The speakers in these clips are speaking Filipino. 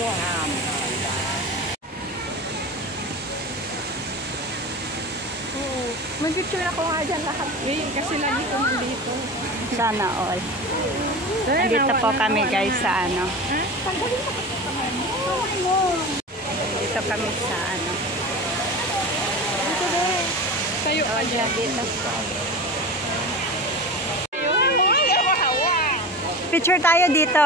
Oo. Mag-picture ako nga dyan lahat. Eh, kasi lagi ko nandito. Sana all. Nandito po kami guys sa ano. Dito kami sa ano. Tayo ka dyan. Dito. Picture tayo dito.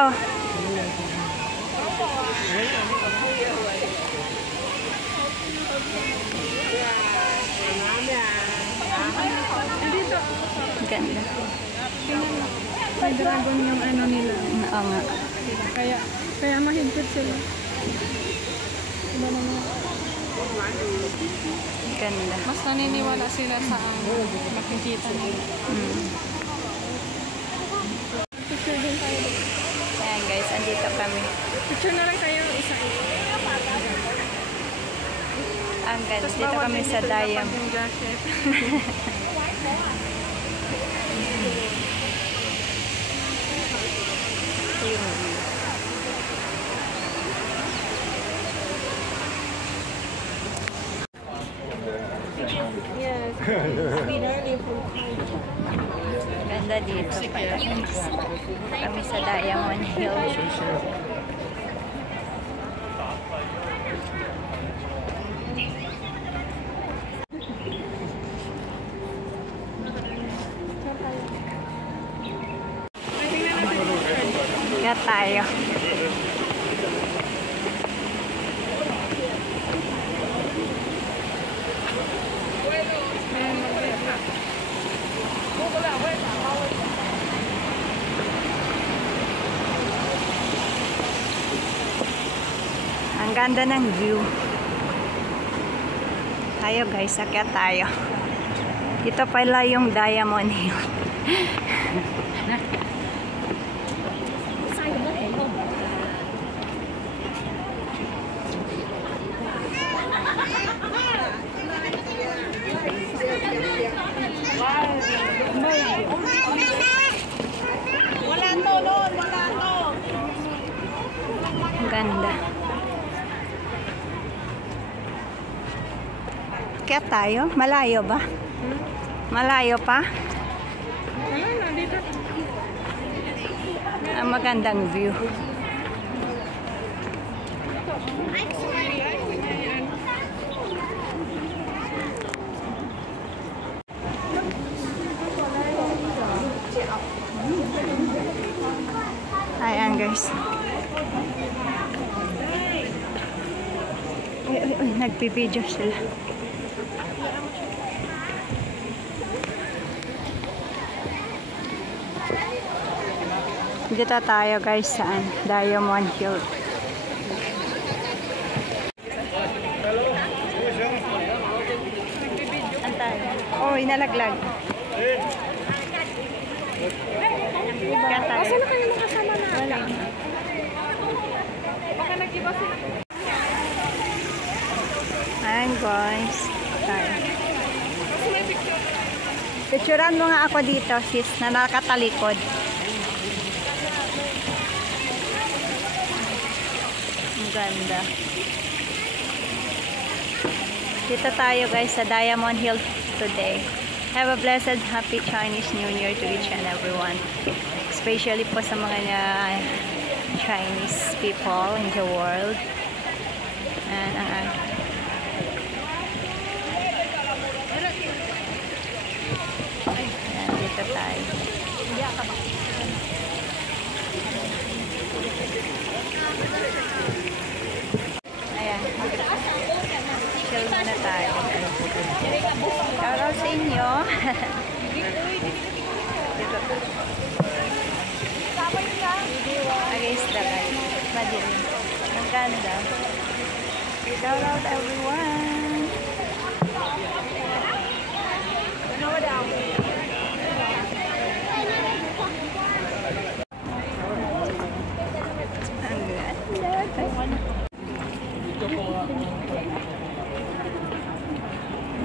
Ganda. May dragon yung ano nila. Oo nga. Kaya mahigpit sila. Diba naman? Ganda. Mas naniniwala sila sa makikita nila. Picture din tayo. Ayan guys, andito kami. Picture na lang tayo isa. Ang ganda. Dito kami sa Dayam. Ganda dito pala. Kami sa Diamond Hill. Kaya tayo. Ang ganda ng view. Tayo guys, akyat tayo. Ito pala yung Diamond Hill. Ang ganda. Kaya tayo? Malayo ba? Malayo pa? Wala na, dito. Ang magandang view. Ayan guys. Uy, nagpipidyo sila. Dito tayo guys saan? Diamond Hill. Antay. Oh, inalaglag. Asa na kayo makasama na? Wala. Baka nag-iba sila. Ayan guys. Tayo. Picturean mo nga ako dito sis na nakatalikod. Ang ganda. Dito tayo guys sa Diamond Hill today. Have a blessed, happy Chinese New Year to each and everyone. Especially po sa mga Chinese people in the world. And dito tayo. Ayan. Chill muna tayo. Shoutout sa inyo. Dito tayo. Against the light. Madilim. Ang ganda. Shoutout everyone.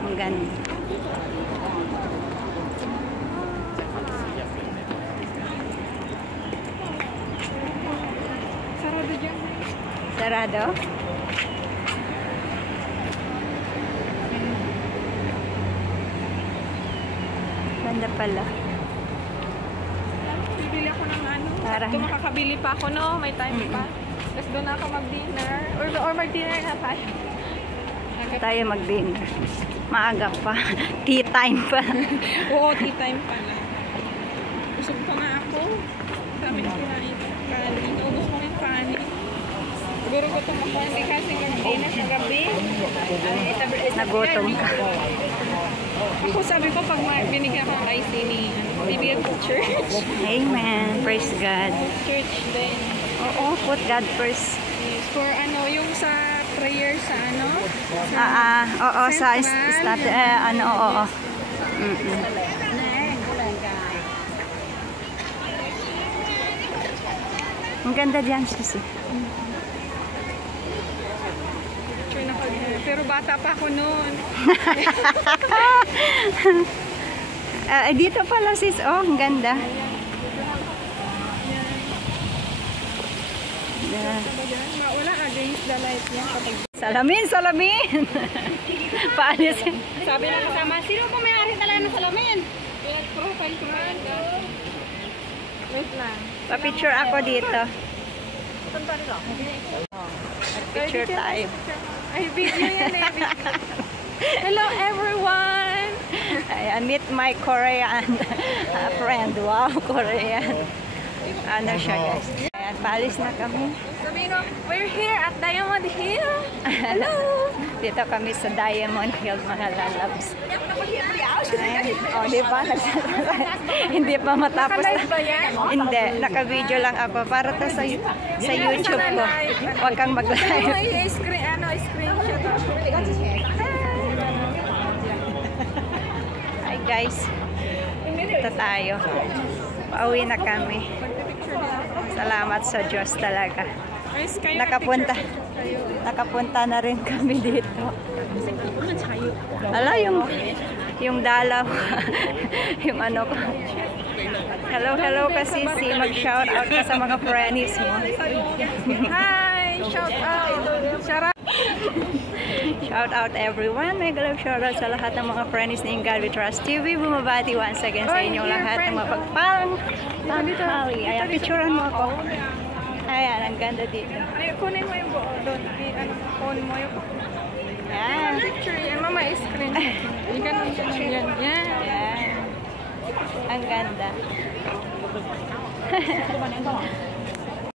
Ang ganda. Sarado dyan. Sarado? Ganda pala. Bibili ako ng ano. Parang- Kung makakabili pa ako, no? May time pa. Tapos doon na ako mag-dinner. Or mag-dinner na tayo. Tayo mag-dinner. Maaga pa. Tea time pa. Oo, tea time pala. Busog pa nga ako. Dami na kinain. Kanin. Ubus mo yung kanin. Siguro gutom ako. Hindi kasi mag-dinner sa gabi. Nagutom ka. Ako sabi ko, pag binigyan ka ng rice ni, bibigyan ko church. Amen. Praise God. Church din. Oo, put God first. Yes. For ano, yung sa prayer sa ano? Oo, sa Central. ano, oo. Mm-mm. Ang ganda diyan, Susi. Picture na kami. Pero bata pa ako noon. Dito pala, sis. Oh, ang ganda. Yeah. Wala against the light yan. Salamin, salamin! Paalis. Sabi na kasama, sino po may-ari talaga ng salamin? Pinag-profile ko na. Wait lang. Pa-picture ako dito. Picture tayo. Ay, video yan eh. Hello everyone! Ayan, meet my Korean friend. Wow, Korean. Ano siya, guys. Ayan, paalis na kami. Sabihin mo, we're here at Diamond Hill. Hello! Dito kami sa Diamond Hill, mga lalabs. Oh, di ba? Hindi pa matapos. Naka-live ba yan? Hindi, naka-video lang ako. Para to sa YouTube ko. Huwag kang mag-live. Screenshot. Hi guys. Ito tayo. Pauwi na kami. Salamat sa Diyos talaga. Nakapunta na rin kami dito. Ala, yung dalaw. Yung ano ko. Hello kasi si mag-shout out ka sa mga friends mo. Hi! Shout out! Shout out everyone. Mega love shout out sa lahat ng mga friends ni God We Trust TV. Bumabati once again sa inyong lahat ng mapagpalang tanghali. Ayan, picturean mo ako. Ayan, ang ganda dito. Ay, kunin mo yung buo doon. Phone mo yung Ayan. picture yan. Mama, screen. Yung ganun yan. Yan. Ayan. Ang ganda.